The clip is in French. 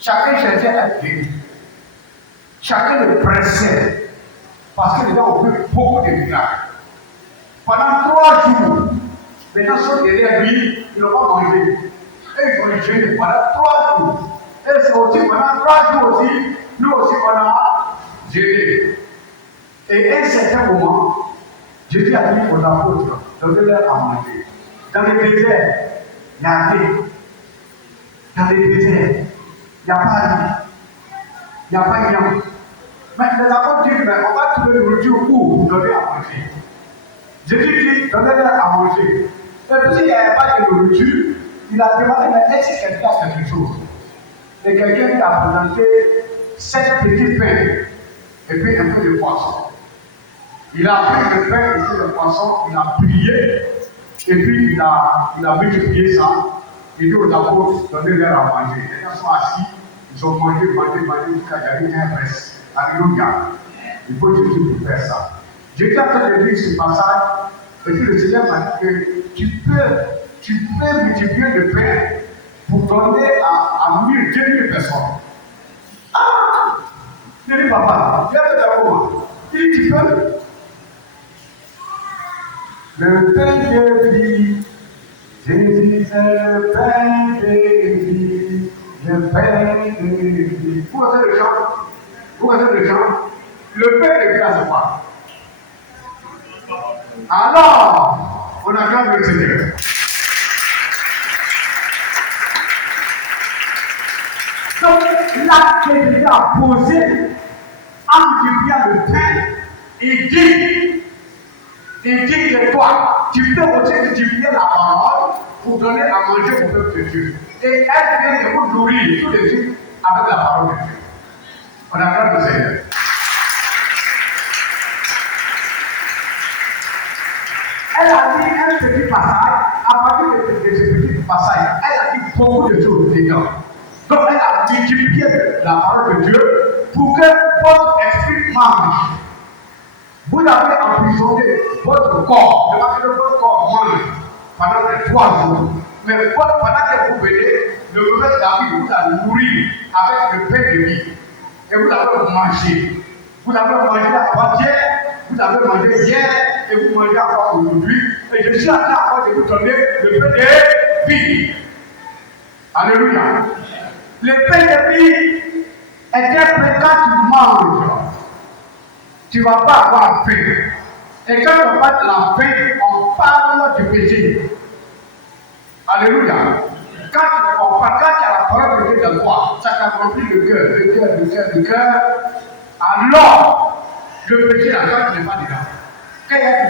Chacun cherchait à être guéri. Chacun le pressait. Parce que dedans, on fait beaucoup de miracles. Pendant 3 jours, les gens sont derrière lui, ils n'ont pas mangé. Et ils ont jeûné pendant 3 jours. Et c'est aussi pendant 3 jours aussi, nous aussi on a jeûné. Et à un certain moment, Jésus a dit aux apôtres, donnez-leur à manger. Dans le désert, il y a rien. Dans le désert, il n'y a pas rien. Il n'y a pas rien. Mais les apôtres disent, mais on va trouver nourriture où donner à manger. Jésus dit, donnez-leur à manger. Et puis s'il n'y avait pas de nourriture, il a demandé, mais est-ce que quelqu'un a quelque chose? Et quelqu'un qui a présenté 7 petits pains et puis un peu de poisson. Il a pris le pain et puis le poisson, il a prié, et puis il a multiplié ça. Il dit aux apôtres, donnez-leur à manger. Les gens sont assis, ils ont mangé jusqu'à il y avait un reste. Alléluia. Il faut Jésus pour faire ça. J'étais en train de lire ce passage, et puis le Seigneur m'a dit que tu peux multiplier le pain pour donner à 1000, 2000 personnes. Ah! Je dis, papa, viens me comment? Il dit, tu peux? Le pain de vie, Jésus c'est le pain de vie, le pain de vie. Vous connaissez le chant? Vous connaissez le chant? Le pain de vie, là, c'est quoi? Alors, on acclame le Seigneur. Donc, l'acte que Jésus a posé en multipliant le pain, il dit que toi, tu peux aussi multiplier la parole pour donner à manger au peuple de Dieu. Et elle vient de vous nourrir tout de suite avec la parole de Dieu. On acclame le Seigneur. Elle a dit un petit passage, à partir de ce petit passage, elle a dit beaucoup de choses dedans. Donc elle a multiplié la parole de Dieu pour que votre esprit mange. Vous avez emprisonné votre corps, ne pas que votre corps mange pendant les 3 jours. Mais pendant que vous venez, le prophète David vous a nourri avec le pain de vie. Et vous avez mangé. Vous avez mangé avant-hier, vous avez mangé hier, et vous mangez encore aujourd'hui. Et je suis en train de vous donner le pain de vie. Alléluia. Le pain de vie était prêt quand tu manges. Tu ne vas pas avoir faim. Et quand on parle de la faim, on parle du péché. Alléluia. Quand tu as la parole de Dieu dans toi, ça t'a rempli le cœur. Alors, le péché, là, toi, tu n'es pas dedans.